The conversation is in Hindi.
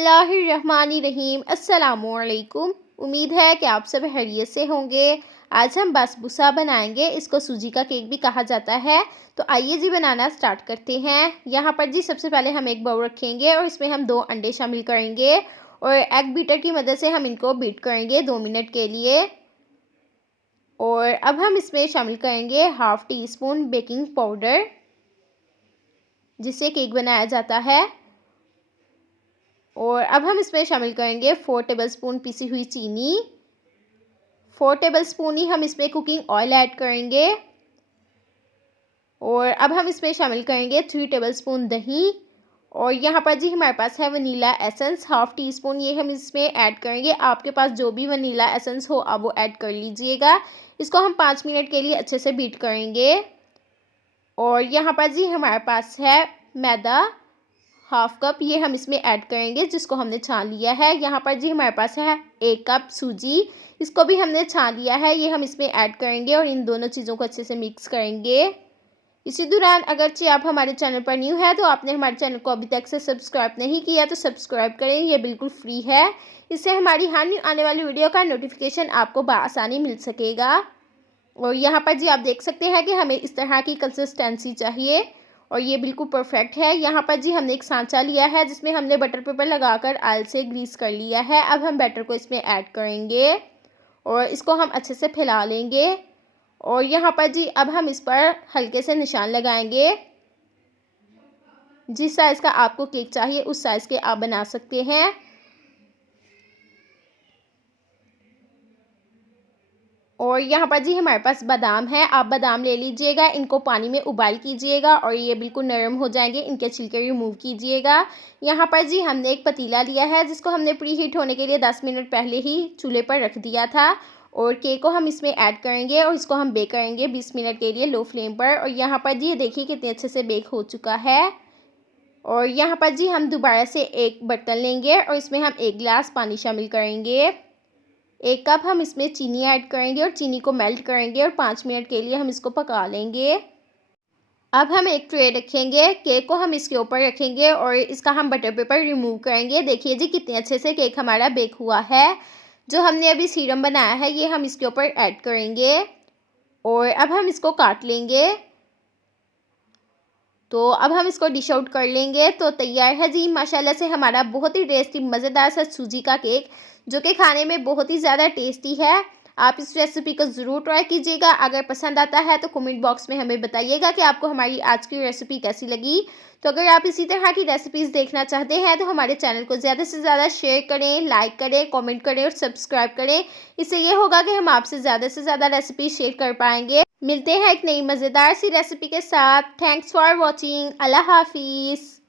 बिस्मिल्लाहिर्रहमानिर्रहीम अस्सलामुअलैकुम। उम्मीद है कि आप सब खैरियत से होंगे। आज हम बसबूसा बनाएंगे, इसको सूजी का केक भी कहा जाता है। तो आइए जी बनाना स्टार्ट करते हैं। यहाँ पर जी सबसे पहले हम एक बाउल रखेंगे और इसमें हम 2 अंडे शामिल करेंगे और एग बीटर की मदद से हम इनको बीट करेंगे 2 मिनट के लिए। और अब हम इसमें शामिल करेंगे half tea spoon baking powder, जिससे केक बनाया जाता है। और अब हम इसमें शामिल करेंगे 4 टेबलस्पून पिसी हुई चीनी। 4 टेबलस्पून ही हम इसमें कुकिंग ऑयल ऐड करेंगे। और अब हम इसमें शामिल करेंगे 3 टेबलस्पून दही। और यहाँ पर जी हमारे पास है vanilla essence, half tea spoon ये हम इसमें ऐड करेंगे। आपके पास जो भी वनीला एसेंस हो आप वो ऐड कर लीजिएगा। इसको हम 5 मिनट के लिए अच्छे से बीट करेंगे। और यहाँ पर जी हमारे पास है मैदा, हाफ़ कप ये हम इसमें ऐड करेंगे, जिसको हमने छान लिया है। यहाँ पर जी हमारे पास है 1 कप सूजी, इसको भी हमने छान लिया है, ये हम इसमें ऐड करेंगे और इन दोनों चीज़ों को अच्छे से मिक्स करेंगे। इसी दौरान अगरचे आप हमारे चैनल पर न्यू है तो आपने हमारे चैनल को अभी तक से सब्सक्राइब नहीं किया तो सब्सक्राइब करें, ये बिल्कुल फ्री है। इससे हमारी हर न्यू आने वाली वीडियो का नोटिफिकेशन आपको बआसानी मिल सकेगा। और यहाँ पर जी आप देख सकते हैं कि हमें इस तरह की कंसिस्टेंसी चाहिए और ये बिल्कुल परफेक्ट है। यहाँ पर जी हमने एक सांचा लिया है जिसमें हमने बटर पेपर लगाकर ऑयल से ग्रीस कर लिया है। अब हम बैटर को इसमें ऐड करेंगे और इसको हम अच्छे से फैला लेंगे। और यहाँ पर जी अब हम इस पर हल्के से निशान लगाएंगे। जिस साइज़ का आपको केक चाहिए उस साइज़ के आप बना सकते हैं। और यहाँ पर जी हमारे पास बादाम है, आप बादाम ले लीजिएगा, इनको पानी में उबाल कीजिएगा और ये बिल्कुल नरम हो जाएंगे, इनके छिलके रिमूव कीजिएगा। यहाँ पर जी हमने एक पतीला लिया है जिसको हमने प्री हीट होने के लिए 10 मिनट पहले ही चूल्हे पर रख दिया था। और केक को हम इसमें ऐड करेंगे और इसको हम बेक करेंगे 20 मिनट के लिए लो फ्लेम पर। और यहाँ पर जी ये देखिए कितने अच्छे से बेक हो चुका है। और यहाँ पर जी हम दोबारा से एक बर्तन लेंगे और इसमें हम 1 गिलास पानी शामिल करेंगे। 1 कप हम इसमें चीनी ऐड करेंगे और चीनी को मेल्ट करेंगे और 5 मिनट के लिए हम इसको पका लेंगे। अब हम एक ट्रे रखेंगे, केक को हम इसके ऊपर रखेंगे और इसका हम बटर पेपर रिमूव करेंगे। देखिए जी कितने अच्छे से केक हमारा बेक हुआ है। जो हमने अभी सीरम बनाया है ये हम इसके ऊपर ऐड करेंगे और अब हम इसको काट लेंगे। तो अब हम इसको डिश आउट कर लेंगे। तो तैयार है जी माशाल्लाह से हमारा बहुत ही टेस्टी मज़ेदार सा सूजी का केक, जो कि खाने में बहुत ही ज़्यादा टेस्टी है। आप इस रेसिपी को ज़रूर ट्राई कीजिएगा। अगर पसंद आता है तो कमेंट बॉक्स में हमें बताइएगा कि आपको हमारी आज की रेसिपी कैसी लगी। तो अगर आप इसी तरह की रेसिपीज़ देखना चाहते हैं तो हमारे चैनल को ज़्यादा से ज़्यादा शेयर करें, लाइक करें, कमेंट करें और सब्सक्राइब करें। इससे ये होगा कि हम आपसे ज़्यादा से ज़्यादा रेसिपी शेयर कर पाएंगे। मिलते हैं एक नई मज़ेदार सी रेसिपी के साथ। Thanks for watching. अल्लाह हाफिज़।